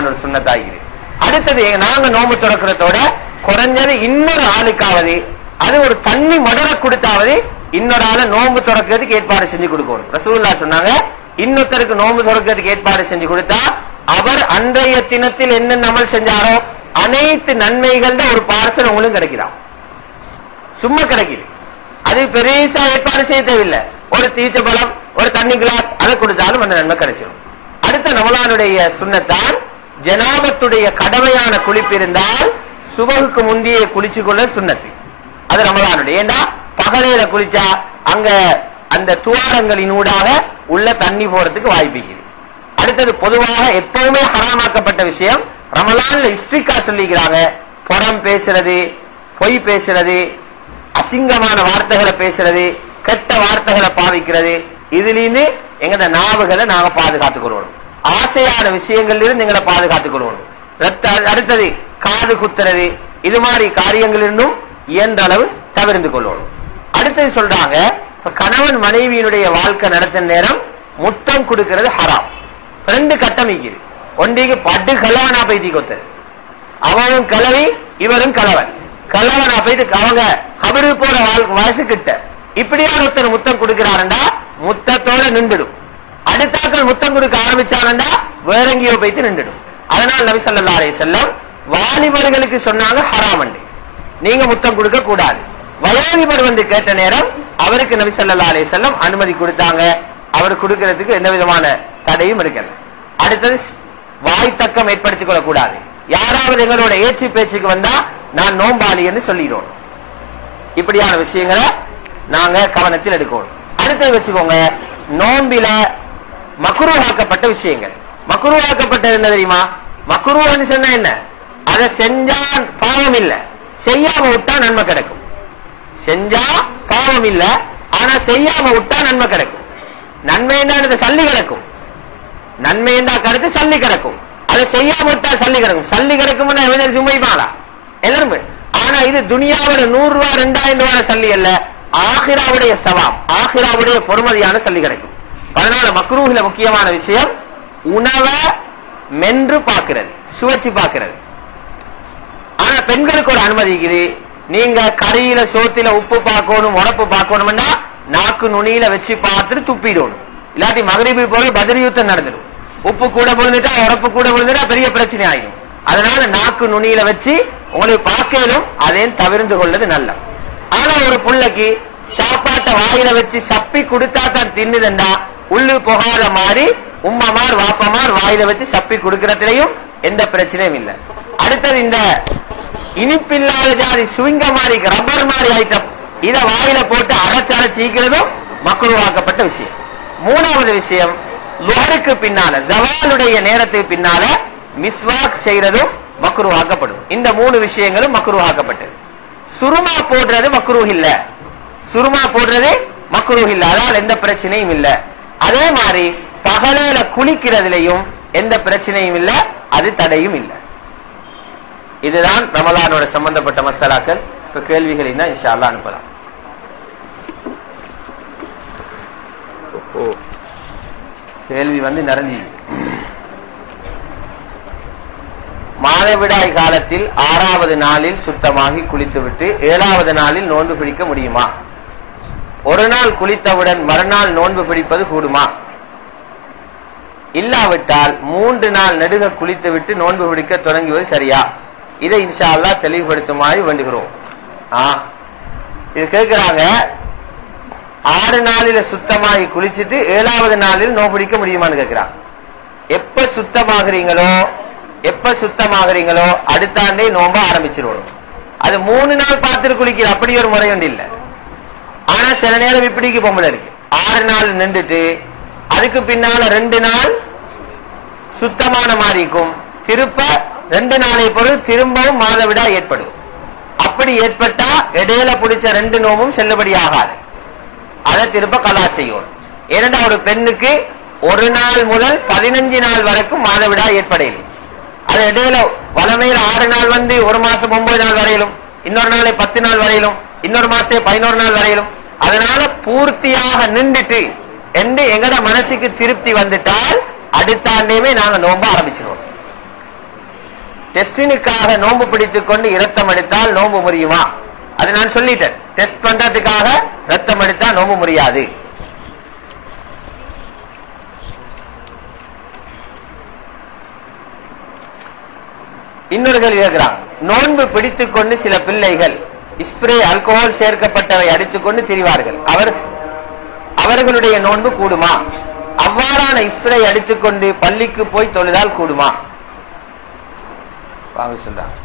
முக்கியமான ஒரு சுன்னத்தாகிறது. அடுத்தது நாங்க நோம்பு துறக்கிறதோட குறைஞ்சது இன்னொரு ஆளுக்காவது அது ஒரு தண்ணி மடர கொடுத்தாவது இன்னொரு ஆளை நோம்பு துறக்கிறதுக்கு ஏற்பாடு செஞ்சு கொடுக்கணும். ரசூலுல்லாஹ் சொன்னாங்க, இன்னொருத்தருக்கு நோம்பு துறக்கிறதுக்கு ஏற்பாடு செஞ்சு கொடுத்தா அவர் அன்றைய தினத்தில் என்னென்ன அமல் செஞ்சாரோ அனைத்து நன்மைகள் ஒரு பார்சல் உங்களுக்கு கிடைக்குதாம். சும்மா கிடைக்குது. அது பெருசா ஏற்பாடு செய்ய தேவையில்லை. ஒரு தீச்ச பழம், ஒரு தண்ணி கிளாஸ் அதை கொடுத்தாலும் அந்த நன்மை கிடைச்சிடும். அடுத்த ரமலானுடைய சுன்னத்தான் ஜனாபத்துடைய கடமையான குளிப்பு இருந்தால் சுபகுக்கு முந்தைய குளிச்சு கொள்ள சுன்னத்து. அது ரமலானுடைய. ஏண்டா பகலையில குளிச்சா அங்க அந்த துவாரங்களின் ஊடாக உள்ள தண்ணி போறதுக்கு வாய்ப்பிக்குது. அடுத்தது பொதுவாக எப்பவுமே ஹராமாக்கப்பட்ட விஷயம் ரமலான்ல இஸ்ட்ரிக்கா சொல்லிக்கிறாங்க, புறம் பேசுறது, பொய் பேசுறது, அசிங்கமான வார்த்தைகளை பேசுறது, கெட்ட வார்த்தைகளை பாவிக்கிறது, இதுல எங்கட நாவுகளை நாங்க பாதுகாத்துக் கொள்ளணும். ஆசையான விஷயங்கள்ல இருந்து எங்களை பாதுகாத்துக் கொள்ளணும். அடுத்தது காது குத்துறது, இது மாதிரி காரியங்கள் இருந்தும் இயன்ற அளவு தவிர்த்து கொள்ளணும். அடுத்தது சொல்றாங்க, கணவன் மனைவியினுடைய வாழ்க்கை நடத்த நேரம் முத்தம் கொடுக்கிறது ஹராம். ரெண்டு கட்டம் இருக்குது. ஒன்றைக்கு பட்டு கலவனா பைத்தி கொத்தது, அவனும் கிளவி இவரும் கலவன், கலவனா போயிட்டு அவங்க கபரு போற வயசு கிட்ட இப்படியான ஒருத்தர் முத்தம் கொடுக்கிறாருண்டா முத்தத்தோட நின்றுடும். அடுத்தாக்கள் முத்தம் கொடுக்க ஆரம்பிச்சாருண்டா வேற எங்கேயோ போயிட்டு நின்றுடும். அதனால் நபி ஸல்லல்லாஹு அலைஹி வஸல்லம் வாலிபர்களுக்கு சொன்னாங்க ஹராம் அண்டு, நீங்க முத்தம் கொடுக்க கூடாது. வயோதிபர் வந்து கேட்ட நேரம் அவருக்கு நபி ஸல்லல்லாஹு அலைஹி வஸல்லம் அனுமதி கொடுத்தாங்க. அவர் கொடுக்கிறதுக்கு எந்த விதமான தடையும் இருக்கல. அடுத்தது வாய் தக்கம் ஏற்படுத்திக் கொள்ளக்கூடாது. யாராவது எங்களோட ஏற்றி பேச்சுக்கு வந்தா நான் நோம்பாளி என்று சொல்லிடுவோம். இப்படியான விஷயங்களை நாங்க கவனத்தில் எடுக்கணும். அடுத்தது வச்சுக்கோங்க, நோம்பில மக்ரூஹாக்கப்பட்ட விஷயங்கள். மக்ரூஹாக்கப்பட்டது என்ன தெரியுமா? மக்ரூஹ்னு சொன்னா என்ன? அதை செஞ்சா பாவம் இல்ல, செய்யாம விட்டா நன்மை கிடைக்கும். செஞ்சா பாவம் இல்ல, ஆனா செய்யாம விட்டா நன்மை கிடைக்கும். நன்மை என்ன? சல்லி கிடைக்கும். நன்மை என்ன கருத்து சல்லி கிடைக்கும். அதை செய்யாம விட்டா சல்லி கிடைக்கும். சல்லி கிடைக்கும்னா எமர்ஜென்சி உண்மைப்பாங்களா எல்லாருமே. ஆனா இது துனியாவோட 100 ரூபாய் 2000 ரூபாய் சல்லி அல்ல, ஆகிராவுடைய சவாம், ஆகிராவுடைய பொறுமதியான சல்லி கிடைக்கும். அதனால மக்ரூஹ்ல முக்கியமான விஷயம் உணவை மென்று பார்க்கிறது, சுவைச்சு பார்க்கிறது. ஆனா பெண்களுக்கு ஒரு அனுமதி இருக்குது. நீங்க கறியில சோத்தில உப்பு பார்க்கணும், உடப்பு பார்க்கணும்னா நாக்கு நுனியில வச்சு பார்த்துட்டு துப்பிடணும். இல்லாட்டி மகரிபி போல பத்ர் யுத்தம் நடந்துடும். உப்பு கூட விழுந்துட்டா உடப்பு கூட விழுந்துட்டா பெரிய பிரச்சனை ஆகும். அதனால நாக்கு நுனியில வச்சு உங்களுக்கு பார்க்கலும் அதையும் தவிர்த்து கொள்வது நல்ல. ஆனா ஒரு புள்ளைக்கு சாப்பாட்டை வாயில வச்சு சப்பி கொடுத்தா தான் தின்னுதண்டா உள்ளு போகாத மாதிரி உம்மமார் வாப்பமார் வாயில வச்சு சப்பி கொடுக்கறதுலயும் எந்த பிரச்சனையும் இல்லை. அடுத்தது இந்த இனிப்பில்லாத ஜாதி சுவிங்க மாதிரி ரப்பர் மாதிரி ஐட்டம் இத வாயில போட்டு அரைச்சீக்கிறதும் மக்ரூஹாக்கப்பட்ட விஷயம். மூணாவது விஷயம், லுஹருக்கு பின்னால ஜவாலுடைய நேரத்துக்கு பின்னால மிஸ்வாக் செய்யறதும் மக்ரூஹாக்கப்படும். இந்த 3 விஷயங்களும் மக்ரூஹாக்கப்பட்டது. சுருமா போடுறது மக்ரூஹ் இல்ல, சுருமா போடுறது மக்ரூஹ் இல்ல, அதால் எந்த பிரச்சனையும் இல்ல. அதே மாதிரி பகலையில குளிக்கிறதுலையும் எந்த பிரச்சனையும் இல்ல, அது தடையும் இல்ல. இதுதான் ரமலானோட சம்பந்தப்பட்ட மசாலாக்கள். இப்ப கேள்விகளை தான் இன்ஷா அல்லாஹ் அனுப்பலாம். கேள்வி நிறைஞ்சி, மாதவிடாய் காலத்தில் 6வது நாளில் சுத்தமாகி குளித்துவிட்டு 7வது நாளில் நோன்பு பிடிக்க முடியுமா? ஒரு நாள் குளித்தவுடன் மறுநாள் நோன்பு பிடிப்பது கூடுமா? இல்லாவிட்டால் 3 நாள் நெடுக குளித்துவிட்டு நோன்பு பிடிக்க தொடங்குவது சரியா? இதை இன்ஷா அல்லாஹ் தெளிவுபடுத்துமாறு வேண்டுகிறோம். இது கேட்கிறாங்க, 6 நாளில சுத்தமாகி குளிச்சுட்டு 7வது நாளில் நோன்பு பிடிக்க முடியுமான்னு கேட்கிறாங்க. எப்ப சுத்தமாகறீங்களோ அடுத்த ஆண்டே நோம்ப ஆரம்பிச்சிருவோம். அது 3 நாள் பார்த்துட்டு குளிக்கிற அப்படி ஒரு முறை ஒன்று இல்லை. ஆனா சில நேரம் இப்படிக்கு பொம்பளை இருக்கு, 6 நாள் நின்றுட்டு அதுக்கு பின்னால 2 நாள் சுத்தமான மாதிரி இருக்கும், திருப்ப 2 நாளை பொழுது திரும்பவும் மாதவிடா ஏற்படும். அப்படி ஏற்பட்டா இடையில பிடிச்ச 2 நோம்பும் செல்லுபடி ஆகாது, அதை திரும்ப கலா செய்யும். ஏனென்றா ஒரு பெண்ணுக்கு 1 நாள் முதல் 15 நாள் வரைக்கும் மாதவிடா ஏற்படையிலும், அது இடையில வளமையில 6 நாள் 1 மாசம் 9 நாள் வரையிலும், இன்னொரு நாளை 10 நாள் வரையிலும், இன்னொரு மாசத்தை 11 நாள் வரையிலும். அதனால பூர்த்தியாக நின்றுட்டு எங்கட மனசுக்கு திருப்தி வந்துட்டால் அடுத்த ஆண்டையுமே நாங்க நோம்ப ஆரம்பிச்சிருவோம். டெஸ்டினுக்காக நோன்பு பிடித்துக் கொண்டு இரத்தம் எடுத்தால் நோன்பு முறியுமா? அது நான் சொல்லிட்டேன். டெஸ்ட் பண்றதுக்காக ரத்தம் எடுத்தா நோன்பு முறியாது. இன்னொரு கேள்வி கேட்கிறான். நோன்பு பிடித்துக் கொண்டு சில பிள்ளைகள் ஸ்ப்ரே ஆல்கஹால் சேர்க்கப்பட்டவை அடித்துக்கொண்டு திரிவார்கள். அவர்களுடைய நோன்பு கூடுமா? அவ்வாறான ஸ்ப்ரே அடித்துக்கொண்டு பள்ளிக்கு போய் தொழுதால் கூடுமா? வாங்க சொல்றாங்க.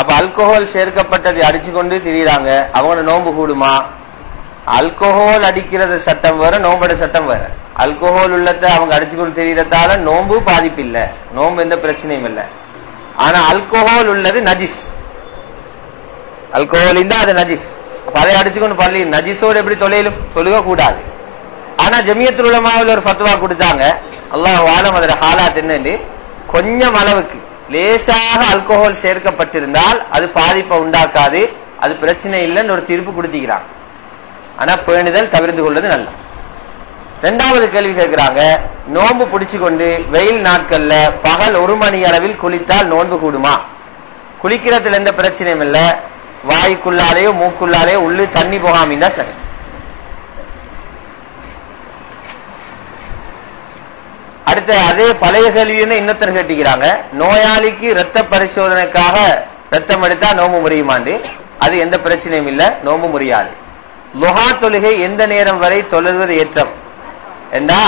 அப்ப ஆல்கஹால் சேர்க்கப்பட்டதை அடிச்சு கொண்டு திரியிறாங்க, அவங்க நோன்பு கூடுமா? ஆல்கஹால் அடிக்கிறது சட்டம் வேற, நோம்போட சட்டம் வேற. ஆல்கஹால் உள்ளத அவங்க அடிச்சு கொண்டு திரியிறதால நோன்பு பாதிப்பு இல்ல, நோன்பு எந்த பிரச்சனையும் இல்லை. ஆனா ஆல்கஹால் உள்ளது நஜிஸ், ஆல்கஹால் இருந்தா அது நஜிஸ். அப்ப அதை அடிச்சுக்கொண்டு பள்ளி நஜிஸோடு எப்படி தொழுக கூடாது. ஆனா ஜமியத்துல் உலமாவில் ஒரு ஃபத்வா கொடுத்தாங்க, அல்லாஹ் ஆலம் அதோட ஹாலாத் என்னன்னு, கொஞ்சம் அளவுக்கு லேசாக ஆல்கஹால் சேர்க்கப்பட்டிருந்தால் அது பாதிப்பை உண்டாக்காது, அது பிரச்சனை இல்லைன்னு ஒரு தீர்ப்பு கொடுத்திக்கிறாங்க. ஆனா பேணுதல் தவிர்த்து கொள்வது நல்ல. இரண்டாவது கேள்வி கேட்கிறாங்க, நோன்பு பிடிச்சு கொண்டு வெயில் நாட்கள்ல பகல் 1 மணி அளவில் குளித்தால் நோன்பு கூடுமா? குளிக்கிறதுல எந்த பிரச்சனையும் இல்லை, வாய்க்குள்ளாலேயோ மூக்குள்ளாலேயோ உள்ளு தண்ணி போகாம சரி. அடுத்த அதே பழைய கேள்வின்னு இன்னொருத்தர் கேட்டுக்கிறாங்க, நோயாளிக்கு இரத்த பரிசோதனைக்காக ரத்தம் எடுத்தா நோம்பு முறியுமாண்டு. அது எந்த பிரச்சனையும் இல்லை, நோம்பு முறியாது. லுஹா தொழுகை எந்த நேரம் வரை தொழுவது ஏற்றம் என்றா,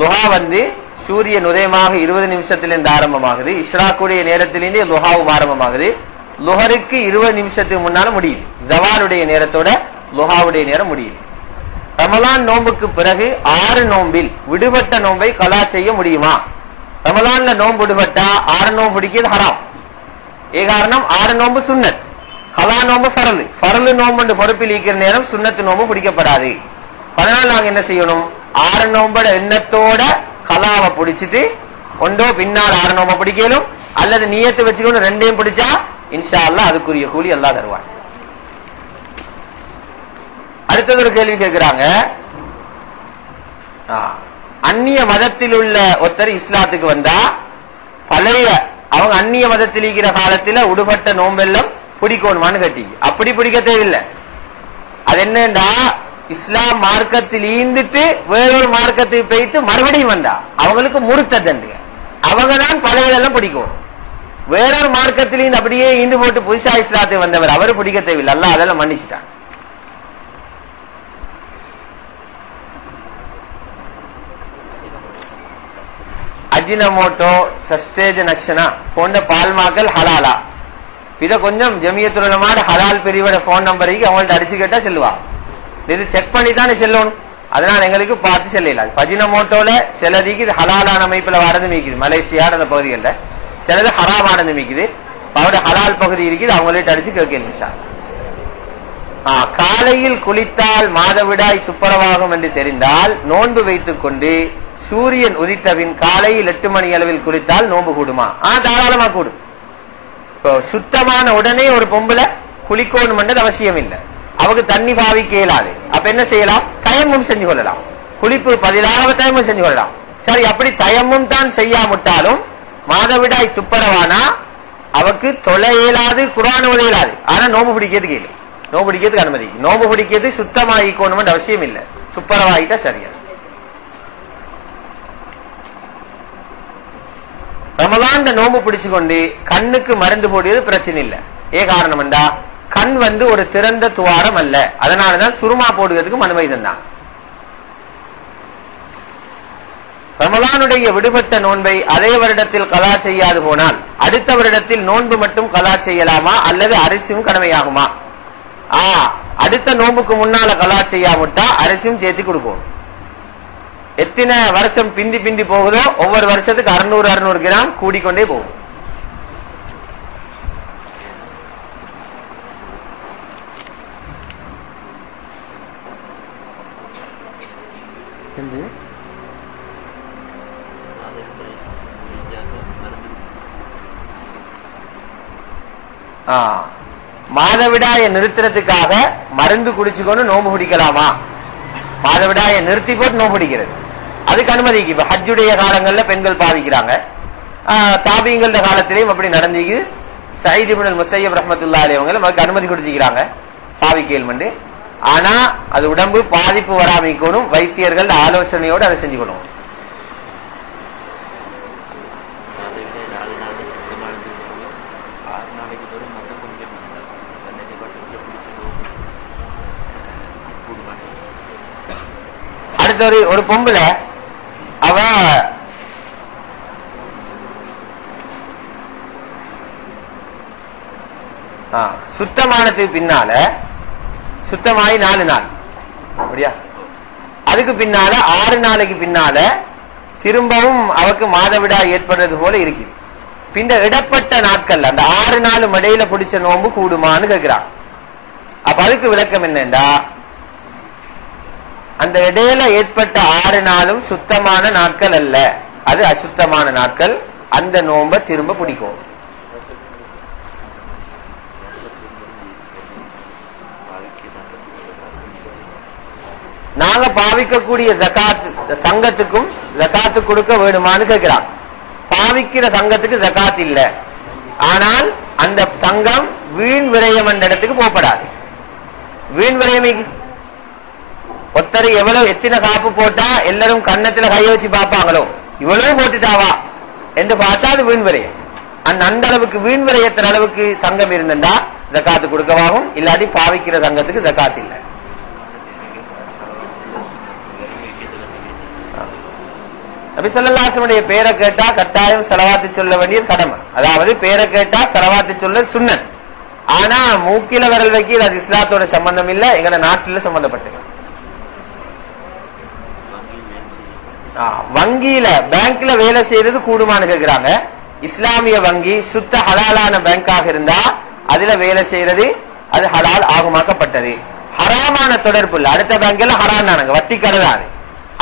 லுஹா சூரியன் உதயமாக 20 நிமிஷத்திலிருந்து ஆரம்பமாகுது, இஸ்ராக்குடைய நேரத்திலிருந்து லுஹாவும் ஆரம்பமாகுது. லுஹருக்கு 20 நிமிஷத்துக்கு முன்னால முடியுது, ஜவாலுடைய நேரத்தோட லுஹாவுடைய நேரம் முடியுது. ரமலான் நோம்புக்கு பிறகு 6 நோம்பில் விடுபட்ட நோம்பை கலா செய்ய முடியுமா? ரமலான்ல நோம்பு விடுபட்டா 6 நோம்பு பிடிக்கிறது ஹராம். காரணம் 6 நோம்பு சுன்னத், கலா நோம்பு ஃபரலு. ஃபரலு நோம்பு பொறுப்பில் இருக்கிற நேரம் சுன்னத்து நோம்பு பிடிக்கப்படாது. அதனால நாங்க என்ன செய்யணும், 6 நோம்போட எண்ணத்தோட கலாவை பிடிச்சிட்டு ஒன்றோ பின்னால் 6 நோம்பை பிடிக்கலும், அல்லது நியத்து வச்சுக்கொண்டு 2ஐயும் பிடிச்சா இன்ஷா அல்லாஹ் அதுக்குரிய கூலி அல்லாஹ் தருவான். அடுத்தது ஒரு கேள்வி கேட்கிறாங்க, அந்நிய மதத்தில் உள்ள ஒருத்தர் இஸ்லாத்துக்கு வந்தா பழைய அவங்க அந்நிய மதத்தில் இருக்கிற காலத்துல உடுபட்ட நோம்பெல்லாம் பிடிக்கணுமான்னு கேட்டீங்க. அப்படி பிடிக்க தேவையில்லை. அது என்னண்டா இஸ்லாம் மார்க்கத்தில் ஈந்துட்டு வேறொரு மார்க்கத்துக்கு போயிட்டு மறுபடியும் வந்தா அவங்களுக்கு முறுத்தண்டு. அவங்க தான் பழையதெல்லாம் பிடிக்கும். வேறொரு மார்க்கத்திலேயும் அப்படியே ஈண்டு போட்டு புதுசா இஸ்லாத்தை வந்தவர் அவரு பிடிக்க தேவையில்லை. அல்லாஹ் அதெல்லாம் மன்னிச்சுட்டான். அஜினமோட்டோ, சஸ்டேஜ் நக்ஷனா போன்ற பால்மாக்கள் ஹலாலா? இதை கொஞ்சம் ஜமியத்துல் உலமா ஹலால் பிரிவோட போன் நம்பருக்கு அவங்கள்ட்ட அடிச்சு கேட்டா செல்லுவா. இது செக் பண்ணி தானே செல்லணும். அதனால எங்களுக்கு பார்த்து செல்லலாம். அஜினமோட்டோல சிலதிக்கு இது ஹலாலான அமைப்புல வரது மீக்குது. மலேசியா அந்த பகுதிகளில் சிலது ஹராமானது மீக்குது. அவருடைய ஹலால் பகுதி இருக்குது, அவங்கள்ட்ட அடிச்சு கேட்க. காலையில் குளித்தால் மாதவிடாய் துப்புரவாகும் என்று தெரிந்தால் நோன்பு வைத்துக் கொண்டு சூரியன் உதித்தவின் காலையில் 8 மணி அளவில் குளித்தால் நோன்பு கூடுமா? தாராளமா கூடும். இப்போ சுத்தமான உடனே ஒரு பொம்பளை குளிக்கணும்ன்றது அவசியம் இல்லை. அவருக்கு தண்ணி பாவிக்க இயலாது. அப்ப என்ன செய்யலாம்? தயமும் செஞ்சு கொள்ளலாம். குளிப்பு பதிலாக தயமும் செஞ்சு கொள்ளலாம். சரி, அப்படி தயமும் தான் செய்யாவிட்டாலும் மாதவிடாய் துப்புரவானா அவருக்கு தொலை இயலாது, குர்ஆன் ஓத இயலாது. ஆனா நோம்பு பிடிக்கிறதுக்கு இல்லை. நோம்பு பிடிக்கிறதுக்கு அனுமதி. நோம்பு பிடிக்கிறது சுத்தமாயிக்கணும்னு அவசியம் இல்லை. துப்புரவாயிட்டா சரியா. ரமலான் நோம்பு பிடிச்சு கொண்டு கண்ணுக்கு மருந்து போடுவது பிரச்சனை இல்லை. காரணம் என்றா கண் ஒரு திறந்த துவாரம் அல்ல. அதனாலதான் சுருமா போடுவதற்கு அனுமதி தந்தான். ரமலானுடைய விடுபட்ட நோன்பை அதே வருடத்தில் கலா செய்யாது போனால் அடுத்த வருடத்தில் நோன்பு மட்டும் கலா செய்யலாமா அல்லது அரிசியும் கடமையாகுமா? அடுத்த நோன்புக்கு முன்னால கலா செய்யாவிட்டா அரிசியும் சேர்த்து கொடுப்போம். எத்தனை வருஷம் பிந்தி பிந்தி போகுதோ ஒவ்வொரு வருஷத்துக்கு 600 கிராம் கூடிக்கொண்டே போகும். மாதவிடாய நிறுத்துறதுக்காக மருந்து குடிச்சுக்கொண்டு நோம்பு பிடிக்கலாமா? மாதவிடாய நிறுத்தி போட்டு நோம்பு பிடிக்கிறது அதுக்கு அனுமதிக்கு. இப்ப ஹஜ்ஜுடைய காலங்கள்ல பெண்கள் பாவிக்கிறாங்க. தாபியங்கள காலத்திலேயும் அப்படி நடந்தீங்க. சயீத் இப்னு முஸையப் ரஹ்மத்துல்லாஹி அலைஹி அவங்க நமக்கு அனுமதி கொடுத்திருக்காங்க பாவிக்கல் மண்டு. ஆனா அது உடம்பு பாதிப்பு வராமிக்கணும். வைத்தியர்கள் ஆலோசனையோடு அதை செஞ்சுக்கணும். அடுத்த ஒரு பொம்பளை அவ சுத்தமானதுக்கு பின்னால சுத்தமாயி 4 நாள் அப்படியா, அதுக்கு பின்னால 6 நாளைக்கு பின்னால திரும்பவும் அவருக்கு மாதவிடா ஏற்படுறது போல இருக்கு. பின்ன இடப்பட்ட நாட்கள் அந்த 6 நாளும் இடையில பிடிச்ச நோம்பு கூடுமான்னு கேட்கிறான். அப்ப அதுக்கு விளக்கம் என்னண்டா, அந்த இடையில ஏற்பட்ட 6 நாளும் சுத்தமான நாட்கள் அல்ல, அது அசுத்தமான நாட்கள். அந்த நோம்ப திரும்ப பிடிக்கும். நாங்க பாவிக்கக்கூடிய ஜகாத் தங்கத்துக்கும் ஜகாத்து கொடுக்க வேணுமான்னு கேட்கிறான். பாவிக்கிற தங்கத்துக்கு ஜகாத் இல்ல, ஆனால் அந்த தங்கம் வீண் விரயம் என்ற இடத்துக்கு போகப்படாது. வீண் விரயமே ஒருத்தர் எவ்வளவு எத்தனை காப்பு போட்டா எல்லாரும் கன்னத்துல கைய வச்சு பார்ப்பாங்களோ இவ்வளவு போட்டுட்டாவா என்று பார்த்தா அது வீண் விரயம். அந்த அளவுக்கு வீண் விரயத்தின் அளவுக்கு தங்கம் இருந்தா ஜகாத்து கொடுக்கவாகும். இல்லாட்டி பாவிக்கிற தங்கத்துக்கு ஜகாத் இல்லை. நபி ஸல்லல்லாஹு அலைஹி வஸல்லம் பேரை கேட்டா கட்டாயம் ஸலவாத்து சொல்ல வேண்டியது கடமை. அதாவது பேரை கேட்டா ஸலவாத்து சொல்ல சுன்னத். ஆனா மூக்கில விரல் வைக்க அது இஸ்லாத்தோட சம்பந்தம் இல்ல, எங்க நாட்டில சம்பந்தப்பட்டது. வங்கியில பேங்க்ல வேலை செய்யறது கூடுமான்னு கேட்கிறாங்க. இஸ்லாமிய வங்கி சுத்த ஹலாலான பேங்காக இருந்தா அதுல வேலை செய்யறது அது ஹலால் ஆகுமாக்கப்பட்டது. ஹராமான தொடர்பு இல்ல. அடுத்த பேங்க்ல ஹராம் தானுங்க, வட்டி கடை.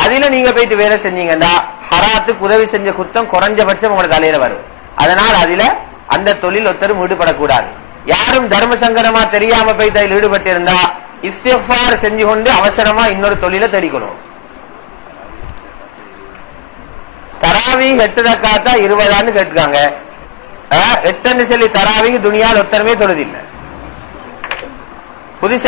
அதுல நீங்க போயிட்டு வேலை செஞ்சீங்கன்னா ஹராத்துக்கு உதவி செஞ்ச குற்றம் குறைஞ்சபட்சம் உங்களோட தலையில வரும். அதனால் அதுல அந்த தொழில் ஒருத்தரும் ஈடுபடக்கூடாது. யாரும் தர்ம சங்கடமா தெரியாம போயிட்டு அதில் ஈடுபட்டு இருந்தா இஸ்திக்ஃபார் செஞ்சு கொண்டு அவசரமா இன்னொரு தொழிலை தேடிக்கணும். தராவி 8 ரக்காத்தா 20 கேட்டுக்காங்க. 8 சொல்லி தராவிக்கு துனியால் ஒத்தரமே தொழுதில்லை. புதுசா